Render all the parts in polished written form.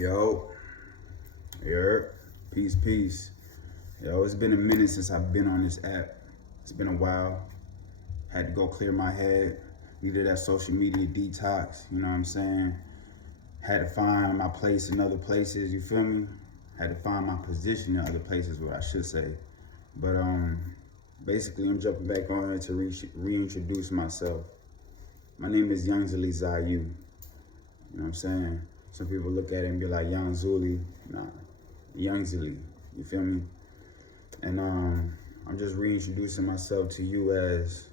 Yo, here, peace, peace. Yo, it's been a minute since I've been on this app. It's been a while. Had to go clear my head, needed that social media detox, you know what I'm saying? Had to find my place in other places, you feel me? Had to find my position in other places, what I should say. But basically I'm jumping back on here to reintroduce myself. My name is Young Zuli Zayu, you know what I'm saying? Some people look at it and be like, Young Zuli. Nah, Young Zuli, you feel me? And I'm just reintroducing myself to you as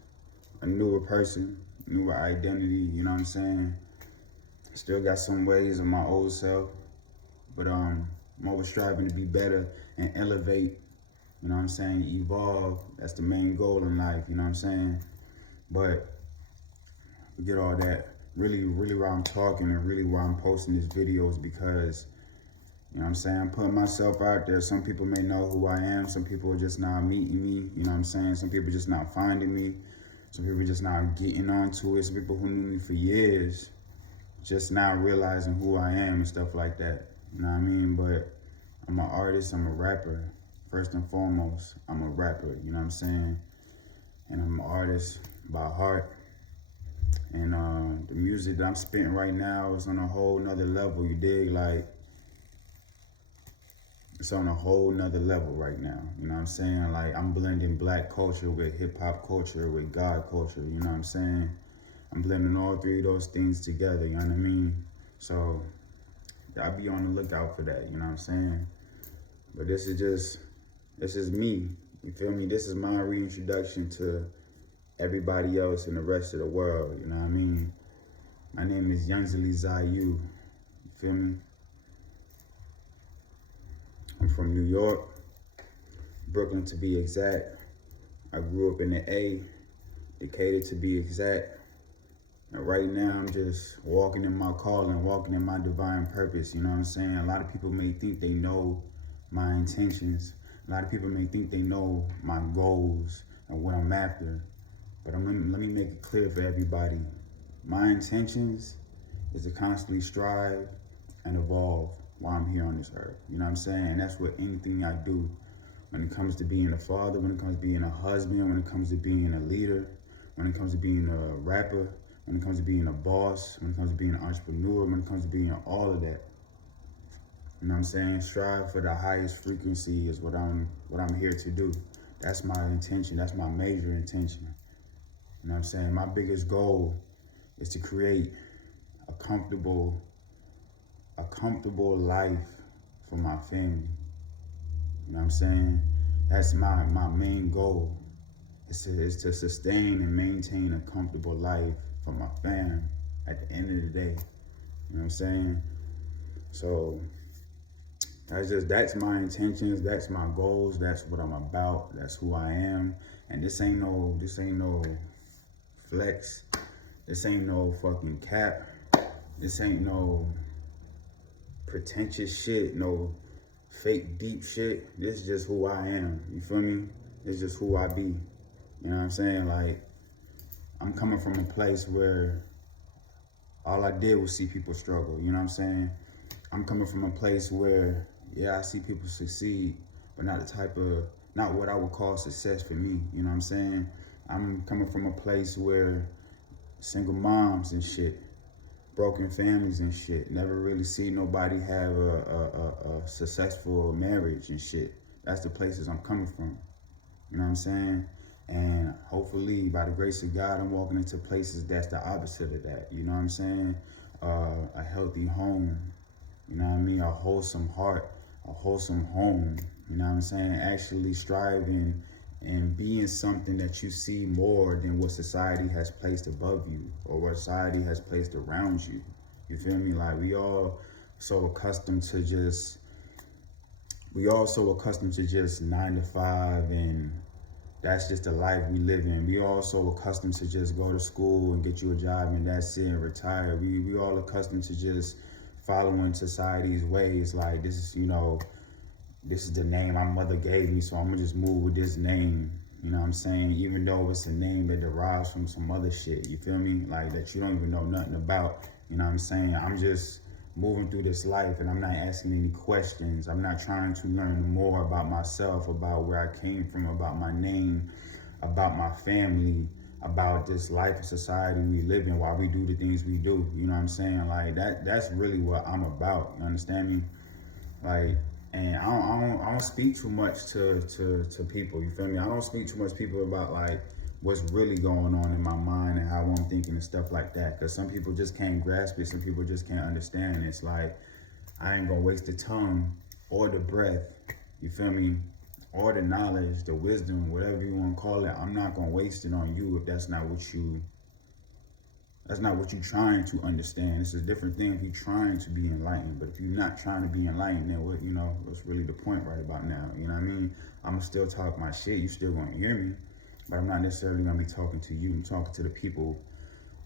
a newer person, newer identity, you know what I'm saying? Still got some ways of my old self, but I'm always striving to be better and elevate, you know what I'm saying? Evolve, that's the main goal in life, you know what I'm saying? But forget all that. Really why I'm talking and really why I'm posting this video is because, you know what I'm saying, I'm putting myself out there. Some people may know who I am. Some people are just now meeting me, you know what I'm saying? Some people just now finding me. Some people just now getting onto it. Some people who knew me for years just now realizing who I am and stuff like that, you know what I mean? But I'm an artist, I'm a rapper. First and foremost, I'm a rapper, you know what I'm saying? And I'm an artist by heart. And the music that I'm spitting right now is on a whole nother level, you dig? Like, it's on a whole nother level right now, you know what I'm saying? Like, I'm blending black culture with hip hop culture, with God culture, you know what I'm saying? I'm blending all three of those things together, you know what I mean? So, I'll be on the lookout for that, you know what I'm saying? But this is me, you feel me? This is my reintroduction to everybody else in the rest of the world, you know what I mean? My name is Young Zuli Zayu, you feel me? I'm from New York, Brooklyn to be exact. I grew up in the A, Decatur to be exact. And right now I'm just walking in my calling, walking in my divine purpose, you know what I'm saying? A lot of people may think they know my intentions. A lot of people may think they know my goals and what I'm after. But let me make it clear for everybody. My intentions is to constantly strive and evolve while I'm here on this earth. You know what I'm saying? And that's what anything I do when it comes to being a father, when it comes to being a husband, when it comes to being a leader, when it comes to being a rapper, when it comes to being a boss, when it comes to being an entrepreneur, when it comes to being all of that. You know what I'm saying? Strive for the highest frequency is what I'm here to do. That's my intention. That's my major intention. You know what I'm saying? My biggest goal is to create a comfortable life for my family. You know what I'm saying? That's my main goal. Is to sustain and maintain a comfortable life for my fam at the end of the day. You know what I'm saying? So that's my intentions, that's my goals, that's what I'm about, that's who I am. And this ain't no flex. This ain't no fucking cap. This ain't no pretentious shit, no fake deep shit. This is just who I am. You feel me? It's just who I be. You know what I'm saying? Like, I'm coming from a place where all I did was see people struggle. You know what I'm saying? I'm coming from a place where, yeah, I see people succeed, but not what I would call success for me. You know what I'm saying? I'm coming from a place where single moms and shit, broken families and shit, never really see nobody have a successful marriage and shit. That's the places I'm coming from. You know what I'm saying? And hopefully, by the grace of God, I'm walking into places that's the opposite of that. You know what I'm saying? A healthy home, you know what I mean? A wholesome heart, a wholesome home, you know what I'm saying? Actually striving and being something that you see more than what society has placed above you or what society has placed around you. You feel me? Like, we all so accustomed to just 9 to 5, and that's just the life we live in. We all so accustomed to just go to school and get you a job and that's it and retire. We all accustomed to just following society's ways. Like, this is the name my mother gave me, so I'm gonna just move with this name. You know what I'm saying? Even though it's a name that derives from some other shit, you feel me? Like, that you don't even know nothing about. You know what I'm saying? I'm just moving through this life and I'm not asking any questions. I'm not trying to learn more about myself, about where I came from, about my name, about my family, about this life and society we live in, why we do the things we do. You know what I'm saying? Like that's really what I'm about. You understand me? Like, and I don't speak too much to people. You feel me? I don't speak too much to people about like what's really going on in my mind and how I'm thinking and stuff like that. Because some people just can't grasp it. Some people just can't understand. It's like I ain't gonna waste the tongue or the breath. You feel me? Or the knowledge, the wisdom, whatever you want to call it. I'm not gonna waste it on you if that's not what you're trying to understand. It's a different thing if you're trying to be enlightened. But if you're not trying to be enlightened, then what, what's really the point right about now? You know what I mean? I'm gonna still talk my shit. You still gonna hear me, but I'm not necessarily gonna be talking to you. I'm talking to the people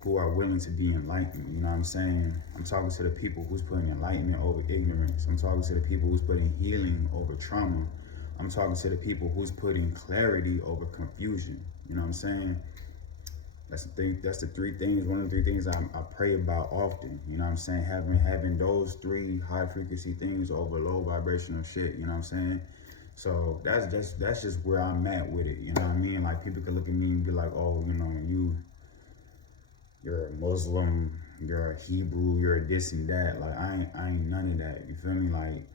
who are willing to be enlightened. You know what I'm saying? I'm talking to the people who's putting enlightenment over ignorance. I'm talking to the people who's putting healing over trauma. I'm talking to the people who's putting clarity over confusion. You know what I'm saying? That's the thing. That's the three things. One of the three things I pray about often. You know what I'm saying? Having those three high frequency things over low vibrational shit. You know what I'm saying? So that's just where I'm at with it. You know what I mean? Like people could look at me and be like, oh, you're a Muslim, you're a Hebrew, you're a this and that. Like I ain't none of that. You feel me? Like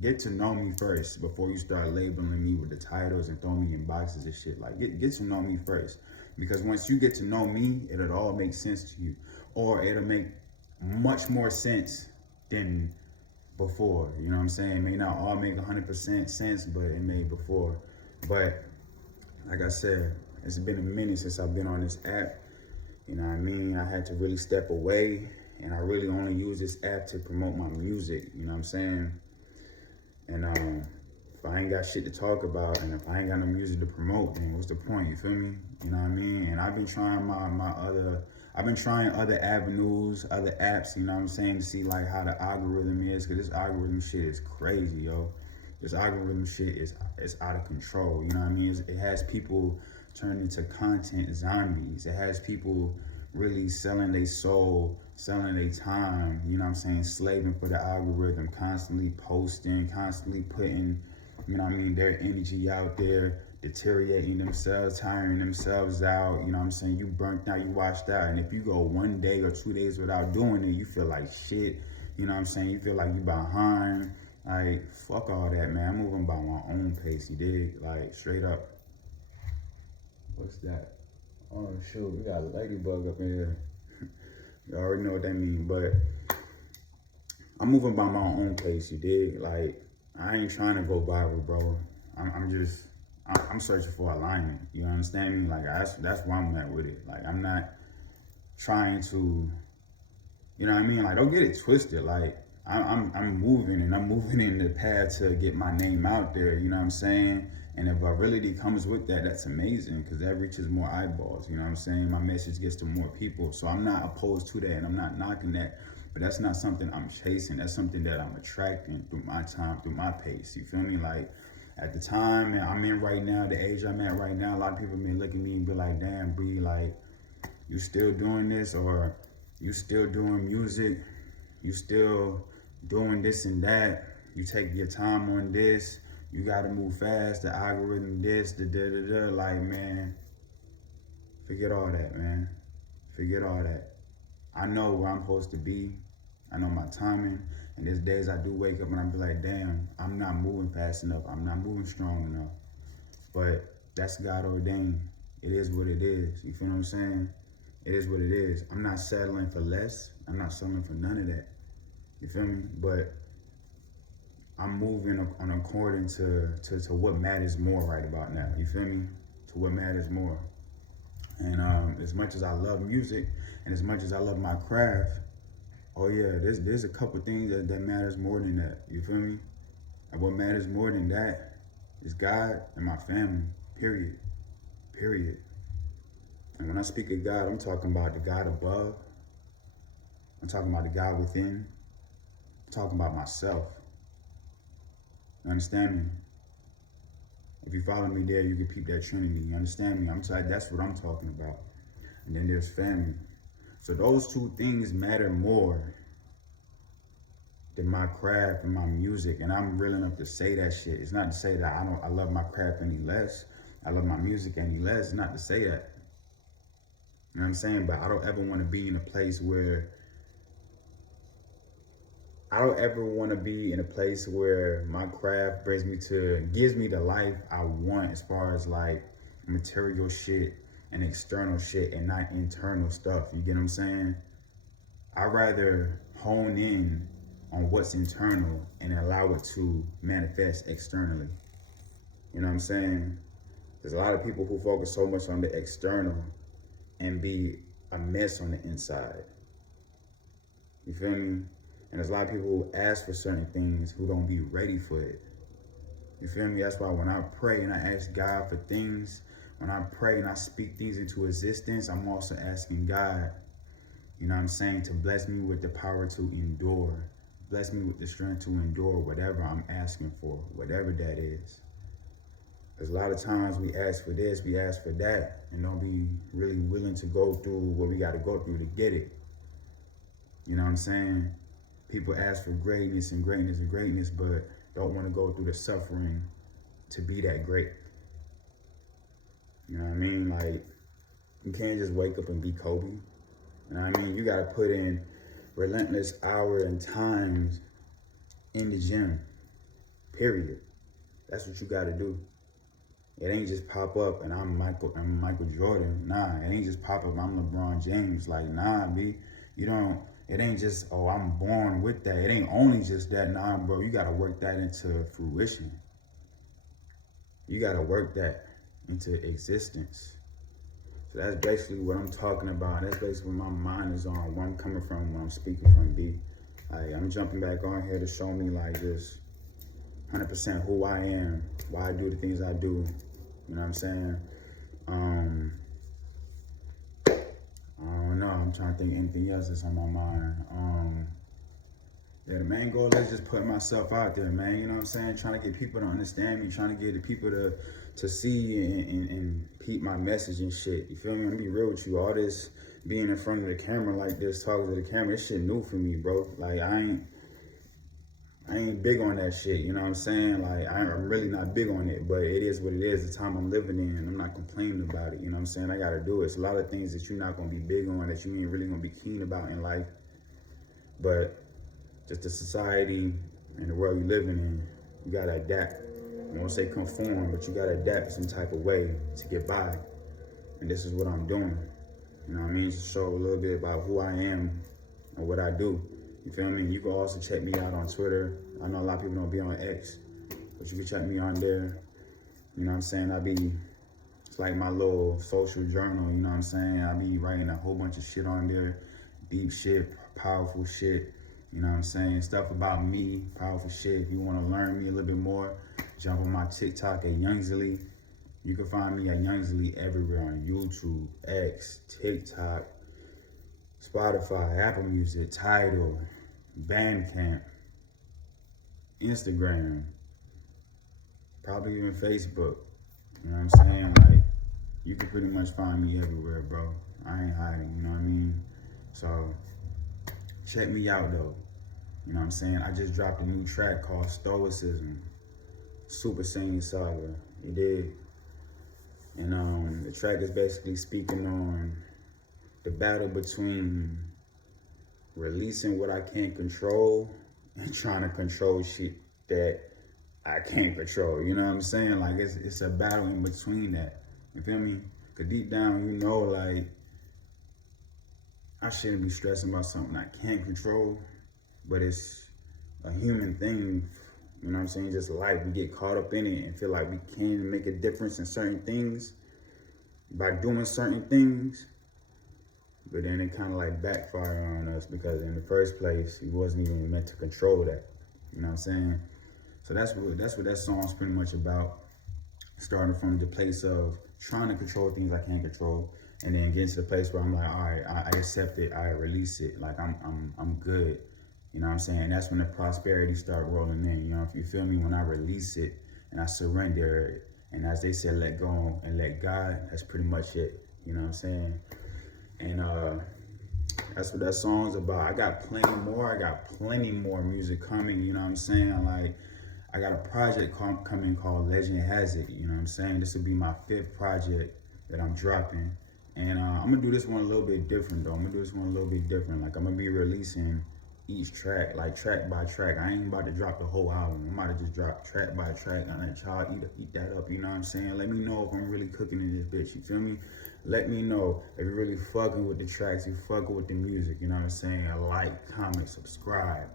get to know me first before you start labeling me with the titles and throwing me in boxes and shit. Like get to know me first. Because once you get to know me, it'll all make sense to you. Or it'll make much more sense than before. You know what I'm saying? It may not all make 100% sense, but it made before. But like I said, it's been a minute since I've been on this app. You know what I mean? I had to really step away, and I really only use this app to promote my music. You know what I'm saying? And if I ain't got shit to talk about, and if I ain't got no music to promote, then what's the point? You feel me? You know what I mean? And I've been trying I've been trying other avenues, other apps, you know what I'm saying, to see like how the algorithm is, because this algorithm shit is crazy, yo. This algorithm shit is out of control, you know what I mean? It has people turned into content zombies. It has people really selling their soul, selling their time, you know what I'm saying, slaving for the algorithm, constantly posting, constantly putting, you know what I mean, their energy out there, deteriorating themselves, tiring themselves out, you know what I'm saying, you burnt out, you washed out, and if you go 1 day or 2 days without doing it, you feel like shit, you know what I'm saying, you feel like you behind, like, fuck all that, man, I'm moving by my own pace, you dig, like, straight up. What's that? Oh shoot, we got a ladybug up in here. You already know what that means, but I'm moving by my own pace, you dig? Like, I ain't trying to go viral, bro. I'm searching for alignment. You understand me? Like, that's where I'm at with it. Like, I'm not trying to, you know what I mean? Like, don't get it twisted. Like, I'm moving, and I'm moving in the path to get my name out there, you know what I'm saying? And if virality comes with that, that's amazing, because that reaches more eyeballs, you know what I'm saying? My message gets to more people. So I'm not opposed to that, and I'm not knocking that, but that's not something I'm chasing. That's something that I'm attracting through my time, through my pace, you feel me? Like, at the time I'm in right now, the age I'm at right now, a lot of people may look at me and be like, damn, Bree, like, you still doing this, or you still doing music, you still doing this and that, you take your time on this, you gotta move fast, the algorithm this, the da-da-da, like, man, forget all that, man. Forget all that. I know where I'm supposed to be. I know my timing. And there's days I do wake up and I be like, damn, I'm not moving fast enough. I'm not moving strong enough. But that's God ordained. It is what it is. You feel what I'm saying? It is what it is. I'm not settling for less. I'm not settling for none of that. You feel me? But I'm moving on according to what matters more right about now. You feel me? To what matters more. And as much as I love music, and as much as I love my craft, oh yeah, there's a couple things that matters more than that. You feel me? And what matters more than that is God and my family. Period. Period. And when I speak of God, I'm talking about the God above. I'm talking about the God within. I'm talking about myself. You understand me? If you follow me there, you can peep that Trinity. You understand me? That's what I'm talking about. And then there's family. So those two things matter more than my craft and my music. And I'm real enough to say that shit. It's not to say that I love my craft any less. I love my music any less. It's not to say that. You know what I'm saying? But I don't ever want to be in a place where my craft gives me the life I want as far as like material shit and external shit and not internal stuff. You get what I'm saying? I'd rather hone in on what's internal and allow it to manifest externally. You know what I'm saying? There's a lot of people who focus so much on the external and be a mess on the inside. You feel me? And there's a lot of people who ask for certain things who don't be ready for it. You feel me? That's why when I pray and I ask God for things, when I pray and I speak things into existence, I'm also asking God, you know what I'm saying, to bless me with the power to endure. Bless me with the strength to endure whatever I'm asking for, whatever that is. Because a lot of times we ask for this, we ask for that, and don't be really willing to go through what we got to go through to get it. You know what I'm saying? People ask for greatness and greatness and greatness, but don't want to go through the suffering to be that great. You know what I mean? Like, you can't just wake up and be Kobe. You know what I mean? You got to put in relentless hours and times in the gym, period. That's what you got to do. It ain't just pop up and I'm Michael Jordan. Nah, it ain't just pop up, I'm LeBron James. Like, nah, B, it ain't just, oh, I'm born with that. It ain't only just that. Nah, bro, you got to work that into fruition. You got to work that into existence. So that's basically what I'm talking about. That's basically what my mind is on, where I'm coming from when I'm speaking from, B. Like, I'm jumping back on here to show me, like, just 100% who I am, why I do the things I do. You know what I'm saying? I don't know. I'm trying to think of anything else that's on my mind. Yeah, the main goal is just putting myself out there, man. You know what I'm saying? Trying to get people to understand me, trying to get the people to see and peep my message and shit. You feel me? I'm gonna be real with you. All this being in front of the camera like this, talking to the camera, this shit new for me, bro. Like, I ain't big on that shit, you know what I'm saying? Like, I'm really not big on it, but it is what it is, the time I'm living in. I'm not complaining about it, you know what I'm saying? I gotta do it. It's a lot of things that you're not gonna be big on, that you ain't really gonna be keen about in life. But just the society and the world you're living in, you gotta adapt. I won't say conform, but you gotta adapt some type of way to get by. And this is what I'm doing. You know what I mean? Just show a little bit about who I am and what I do. You feel me? You can also check me out on Twitter. I know a lot of people don't be on X, but you can check me on there. You know what I'm saying? It's like my little social journal, you know what I'm saying? I be writing a whole bunch of shit on there. Deep shit, powerful shit. You know what I'm saying? Stuff about me, powerful shit. If you want to learn me a little bit more, jump on my TikTok at Youngzily. You can find me at Youngzily everywhere on YouTube, X, TikTok, Spotify, Apple Music, Tidal, Bandcamp, Instagram, probably even Facebook. You know what I'm saying? Like, you can pretty much find me everywhere, bro. I ain't hiding, you know what I mean? So, check me out, though. You know what I'm saying? I just dropped a new track called Stoicism, Super Saiyan Saga. You dig? And the track is basically speaking on the battle between releasing what I can't control and trying to control shit that I can't control. You know what I'm saying? Like, it's a battle in between that. You feel me? Because deep down, you know, like, I shouldn't be stressing about something I can't control, but it's a human thing. You know what I'm saying? Just life. We get caught up in it and feel like we can make a difference in certain things by doing certain things. But then it kind of like backfire on us because in the first place, he wasn't even meant to control that. You know what I'm saying? So that's what that song's pretty much about. Starting from the place of trying to control things I can't control, and then getting to the place where I'm like, all right, I accept it, I release it, like I'm good. You know what I'm saying? And that's when the prosperity start rolling in. You know, if you feel me, when I release it and I surrender it, and as they said, let go and let God, that's pretty much it. You know what I'm saying? And That's what that song's about. I got plenty more. I got plenty more music coming. You know what I'm saying? Like, I got a project coming called Legend Has It. You know what I'm saying? This will be my 5th project that I'm dropping. And I'm going to do this one a little bit different, though. I'm going to do this one a little bit different. Like, I'm going to be releasing each track, like track by track. I ain't about to drop the whole album. I'm about to just drop track by track and let y'all eat that up. You know what I'm saying? Let me know if I'm really cooking in this bitch. You feel me? Let me know if you're really fucking with the tracks, you fucking with the music. You know what I'm saying? Like, comment, subscribe,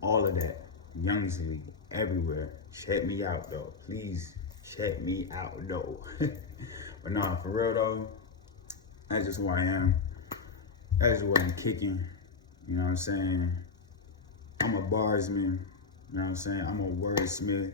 all of that. Youngsley, everywhere. Check me out, though. Please check me out, though. But nah, for real, though, that's just who I am. That's just what I'm kicking. You know what I'm saying? I'm a barsman. You know what I'm saying? I'm a wordsmith.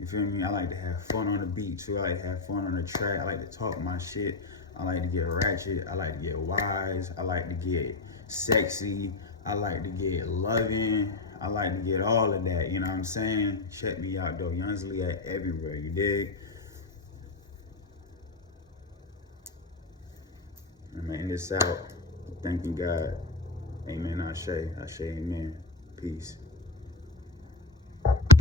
You feel me? I like to have fun on the beat, too. I like to have fun on the track. I like to talk my shit. I like to get ratchet. I like to get wise. I like to get sexy. I like to get loving. I like to get all of that. You know what I'm saying? Check me out, though. Youngsley at everywhere. You dig? I'm ending this out. Thanking God. Amen. Ashe. Ashe. Amen. Peace.